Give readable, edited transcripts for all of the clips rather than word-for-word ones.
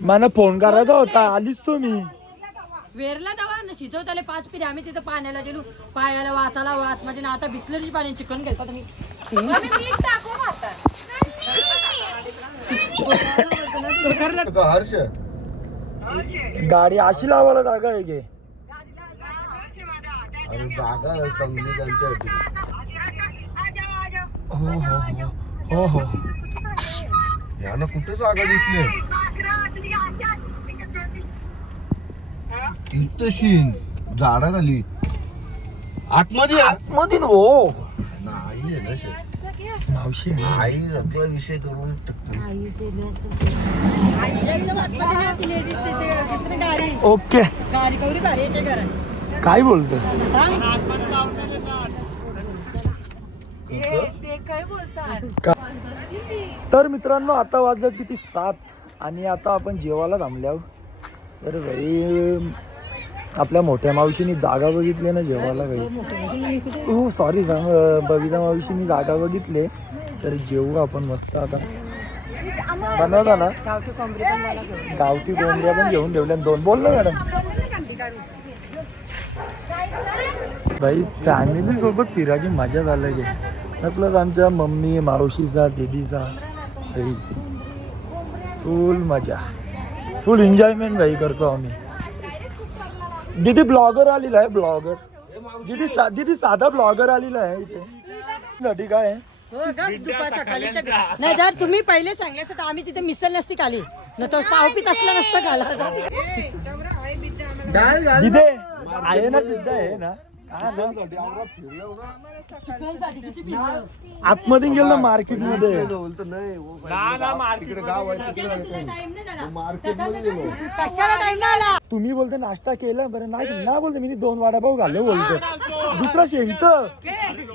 मला फोन करायचा होता, आलीच तुम्ही वेरला दवा ना शिजवताले 5 पिढी आम्ही तिथं पाण्याला गेलो, पायाला वाचाला वाच म्हणजे ना आता बिस्लरी पाणी चिकन घेता तुम्ही हर्ष गाडी अशी लावायला जागा आहे की आणि जागा चांगली त्यांच्यासाठी. हो हो हो हो यांना कुठे जागा दिसली इथशीन झाडाखाली आतमध्ये आतमध्ये ना हो नाही आहे ना शेत. मावशी आई सगळा विषय करून टाकतो. ओके गाडी कवरी भारी येते घरात काय बोलतोय तर मित्रांनो आता वाजलं किती 7 आणि आता आपण जेवायला थांबल्यावर तर भाई आपल्या मोठ्या मावशीनी जागा बघितली ना जेवायला भाई हो सॉरी बबिता मावशीनी जागा बघितली तर जेवू आपण मस्त आता बनवता ना गावठी कोंबड्या पण घेऊन ठेवल्या 2 बोल ना मॅडम भाई फॅमिली सोबत फिरायची मजा झाली की प्लस आमच्या मम्मी मावशीचा दीदीचा भाई फुल मजा फुल एन्जॉयमेंट भाई करतो आम्ही. दीदी ब्लॉगर आलेला आहे ब्लॉगर दीदी साधा ब्लॉगर आलेला आहे इथे काय आहे नाही जर तुम्ही पहिले सांगले तर आम्ही तिथे मिसल नसती खाली न तर पावपीत असलं नसतं खाला दिदे आहे ना पिद्दा आहे ना आतमध्ये गेलो मार्केट मध्ये तुम्ही बोलते नाश्ता केला बरं नाही ना बोलते मी 2 वडापाव घाललो बोलतो दुसरा शेंट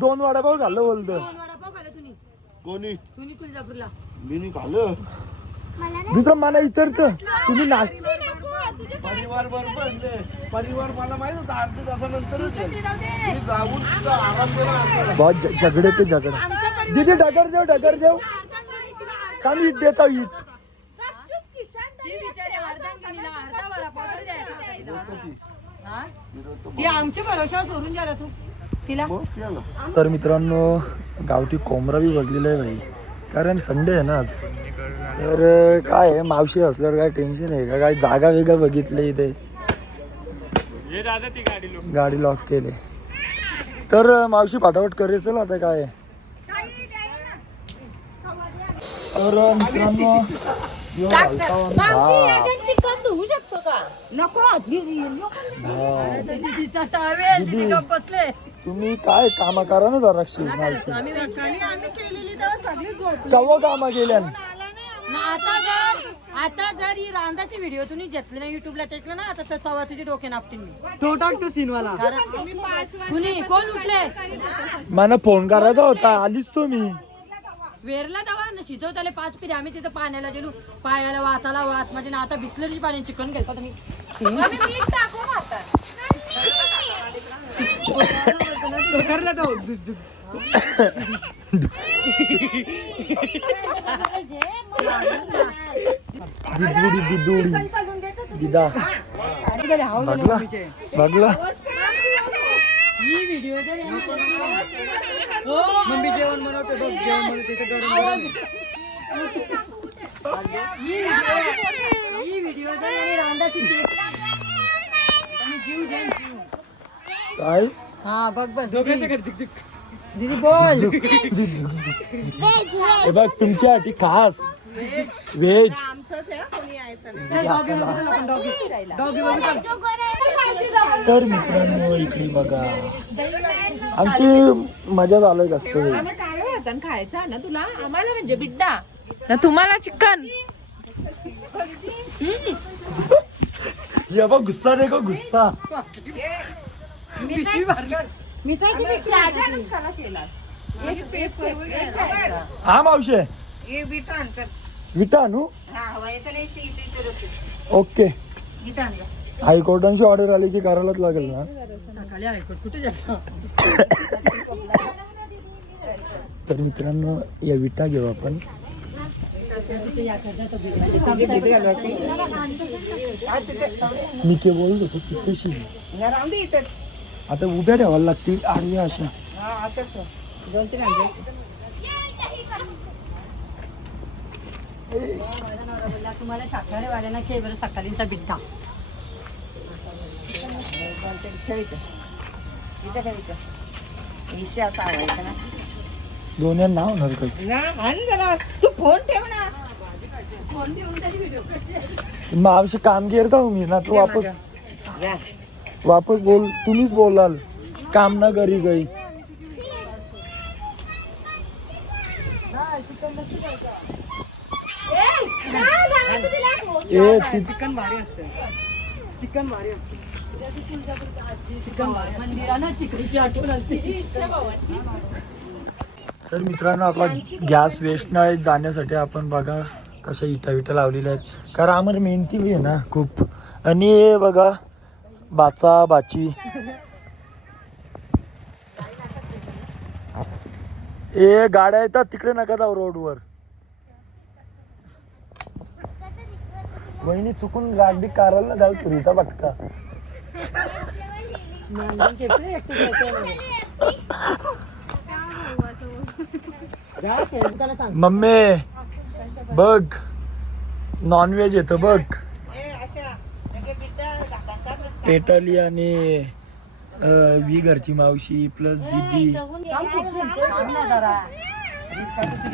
2 वडापाव घाललो बोलतो कोणी तुळजापूरला मी नाही खाल्लं. दुसरं मला विचारतं तुम्ही नाश्ता परिवार बरोबर परिवार मला माहित होता अर्ध्या तासानंतरच जाऊन आराम केला. बहुत झगडे पे झगडा दीदी डगर देव का मी देता ईट ती आमच्या भरोशावर सोडून गेला तू तिला. तर मित्रांनो गावठी कोंबडा बी बघलेला आहे भाई कारण संडे आहे ना आज तर काय आहे मावशी असल्यावर काय टेन्शन आहे का काय जागा वेगळा बघितले इथे गाडी लॉक केले तर मावशी फटाफट करेल आता काय आहे. तर मित्रांनो बसले तुम्ही काय कामा करा ना जरा कवा कामा केल्या आता जर ही रांदाची व्हिडिओ तुम्ही घेतली ना युट्यूबला टेकलं ना आता तेव्हा तुझे डोके नापतील मी तो टाकतो सीनवाला कुणी कोण उठले मला फोन करायचा होता आलीच तुम्ही वेरला दवा ना शिजवताले 5 पिढी आम्ही तिथं पाण्याला गेलो पायाला वाचाला वाच म्हणजे ना आता बिस्लरी पाणी चिकन घेता तुम्ही करला तो दिदुडी दिदा बघला ही व्हिडिओ जर मम्मी जेवण बनवते बघ जेवण ही व्हिडिओ जर रांदाची जीव जाईन जीव काय हा बघ बघ दोघांच्या घरी झिक झिक दीदी बोल हे बघ तुमच्यासाठी खास व्हेज तर मित्रांनो इकडे बघा आमची मजा झालंय जास्त खायचा ना तुला आम्हाला म्हणजे बिड्डा ना तुम्हाला चिकन ये बघ गुस्सा देखो गुस्सा हा मावशे विटा आणू ओके हायकोर्टांची ऑर्डर आली की करायलाच लागेल ना खाली हायकोर्ट कुठे जातो तर मित्रांनो या विटा घेऊ आपण मी ते बोलत होतो तिथेशी आता उभ्या ठेवायला लागतील आडव्या अशा. तुम्हाला शाकाहारी वाल्यांना खेळ बरं सकाळीचा बिड्डा. दोन्ही नाव होणार काही. तू फोन ठेव ना. मावशी काम करता हो मी ना तू वापस बोल. तुम्हीच बोलाल काम ना घरी गई. चिकन भारी असतं. चिकन भारी असतं. मंदिरानं चिकडीची आठवण असते. तर मित्रांनो आपला गॅस वेस्ट नाही जाण्यासाठी आपण बघा कशा इटा लावलेल्या आहेत. कारण आम्हाला मेहनती आहे ना खूप. आणि हे बघा बाचा बाची ए गाड्या येतात तिकडे नका जाऊ रोडवर. वहिनी चुकून गाडी काराला जाऊ सुरीचा पटका. मम्मी बघ नॉनव्हेज येतं बघ. पेटली आणि वी घरची मावशी प्लस दीदी. तुझी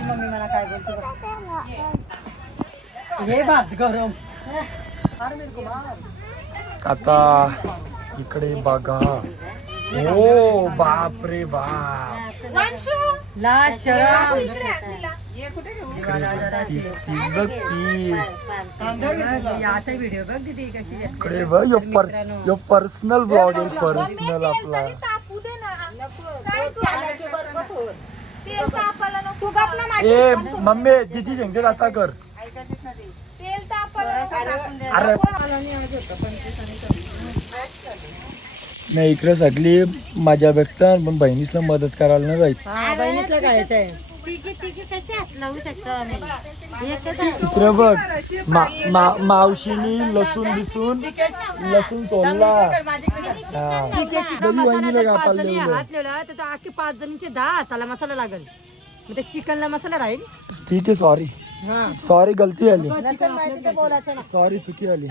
मम्मी मला काय बोलते हे भात गरम. आता इकडे बघा. ओ बाप रे बाप. ला शरम. आता व्हिडिओ बघ किती कशी इकडे बघ यो पर्सनल ब्लॉग आहे. पर्सनल आपला. ए मम्मी दीदी सांगते असा कर. अरे नाही इकडे सगळी मजा बघता पण बहिणीला मदत करायला नाही जायचं. बहिणीतलं करायचं आहे. इकडे बघ मावशीनी लसूण सोडला. बहिणीला हात लावला तर आखी 5 जणींचे 10 हाताला मसाला लागेल. मग त्या चिकनला मसाला राहील. ठीक आहे सॉरी गलती आली. लसूण माहिती तर बोलायचं ना. सॉरी चुकी आली.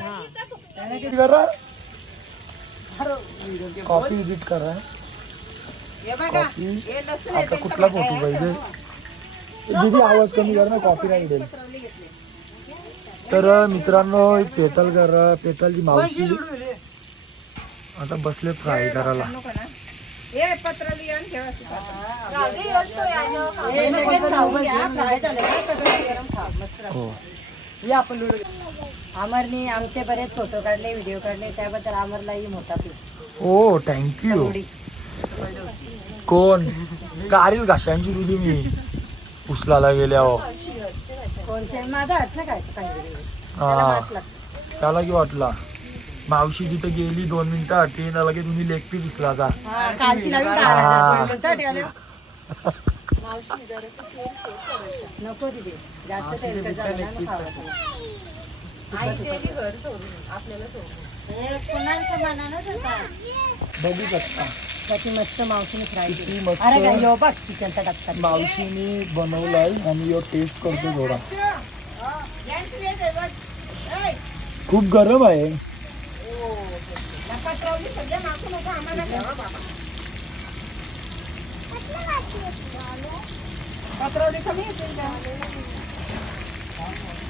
करा कॉफी विजिट करा. कॉफी आता कुठला फोटो पाहिजे दीदी आवाज कमी कर ना कॉफी नाही मिळेल. तर मित्रांनो पेटल करा. पेटलची मावशी आता बसले फ्राय करायला. हो अमरनी आमचे बरेच फोटो काढले व्हिडिओ काढले त्याबद्दल अमरलाही मोठा पीस. ओ थँक्यू. कोण कारील घाशांची रुदी मी उचलायला गेल्या. हो कोणते माझा हात ना काय हा त्याला की वाटला. मावशी तिथे गेली 2 मिनिटं हटी ना लगे तुम्ही लेग पीस उचला जा. नको तिथे जास्त तेलकट झालं ना खावायचं. बघू शकता त्याची मस्त मावशीने फ्राय किती केली. मस्त अरे काय यो बघ चिकनचा टक्का. मावशीने बनवलाय आणि यो टेस्ट करतो थोडा. खूप गरम आहे.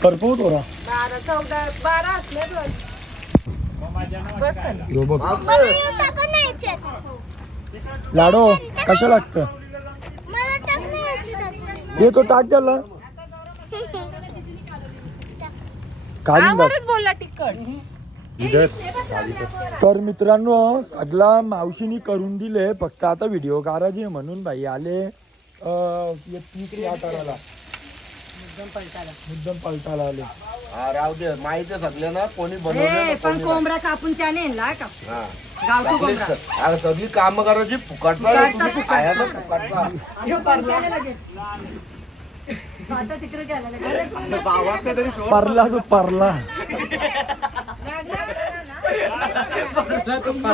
करपव थोडा. 12 असले बस कर. यो बघ लाडो कशा लागतं हे तो टाक त्याला काढून बघ. बोलला तिखट. तर मित्रांनो सगळा मावशीनी करून दिले फक्त आता व्हिडिओ काढायचे म्हणून भाई आले 30 करायला मुद्दम पलटाला आले. राहू दे माहिती सगळं ना कोणी ए, बनवलं पण कोंबडा कापून त्याने आणला का गावठी कोंबडा. अरे सगळी काम करायची फुकटचा फुकटचा, तुम्ही खायचा फुकटचा. आता पण त्याने लगेच. आता तिकडे गेलेलं भावाचं तरी शोध. परला तो परला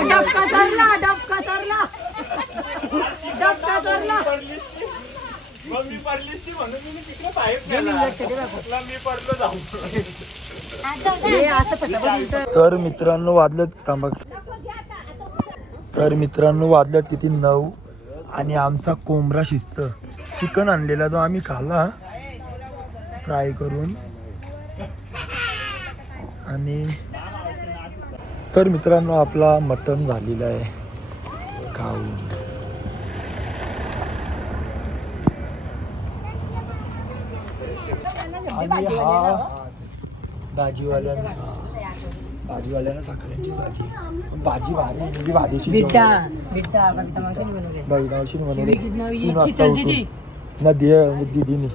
डबका सरला डबका सरला डबका सरला हे असं पटकन तर मित्रांनो वाजलेत थांबा. तर मित्रांनो वाजलेत किती 9 आणि आमचा कोंबडा शिजत चिकन आणलेला तो आम्ही खाला फ्राय करून. आणि तर मित्रांनो आपला मटण झालेला आहे खाऊन. आणि हा भाजीवाल्यानं साखरेची भाजी भारी म्हणजे भाजीची बिड्डा बिड्डा कविता मावशीने बनवले बहिणावशी बनवली नवी 3 वाजता चल उठून दीदी ना दीदीनी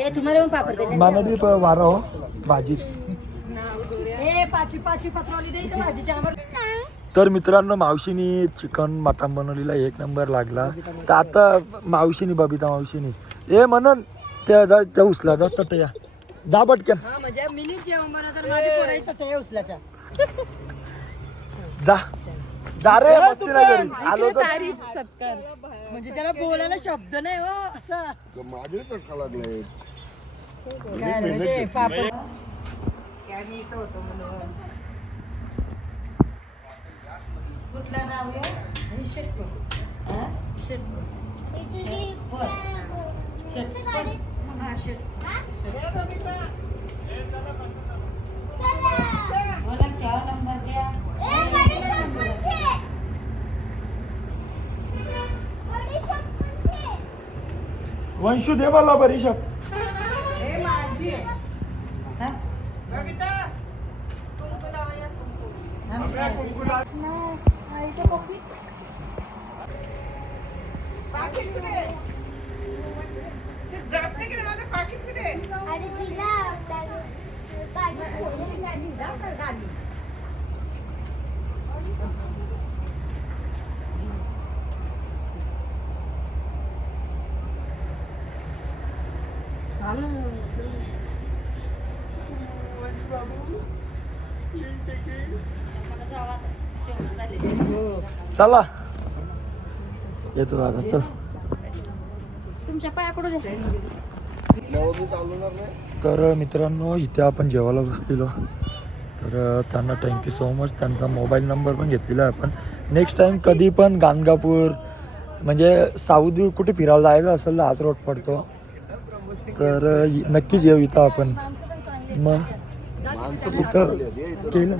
ये तुम्हाला पण पापड दे माना बी वारा हो भाजीच. ए पाचवी पत्रवली दे इथं भाजीच्या आंबट. तर मित्रांनो मावशीनी चिकन मटण बनवलेला 1 नंबर लागला. तर आता मावशीनी बबिता मावशीनी ए म्हणून त्या उचला जा चटया जा पटकन हा म्हणजे मिनी जेवण बनवतात माझ्या पोरायचं ते उचलाच्या जा जा रे मस्ती नाही करीत. आलो इकडे तर तारीफ सत्कार. म्हणजे त्याला बोलायला शब्द नाही हो असं माझे चटका लागले. काय रे, म्हणजे पापड कुठलं नाव आहे? आणि शेटको. हा? शेटको. हा, शेटको. बोला क्या नंबर द्या. वंशू दे मला बरीशप. हा? चला येतो दादा चल. तुमच्या पायाकडून तर मित्रांनो इथे आपण जेवायला बसलेलो. तर त्यांना थँक्यू सो मच. त्यांचा मोबाईल नंबर पण घेतलेला आहे आपण. नेक्स्ट टाइम कधी पण गाणगापूर म्हणजे साऊथ कुठे फिरायला जायचं असेल तर हाच रोड पडतो. तर नक्कीच येऊ इथं आपण. मग इथं केलं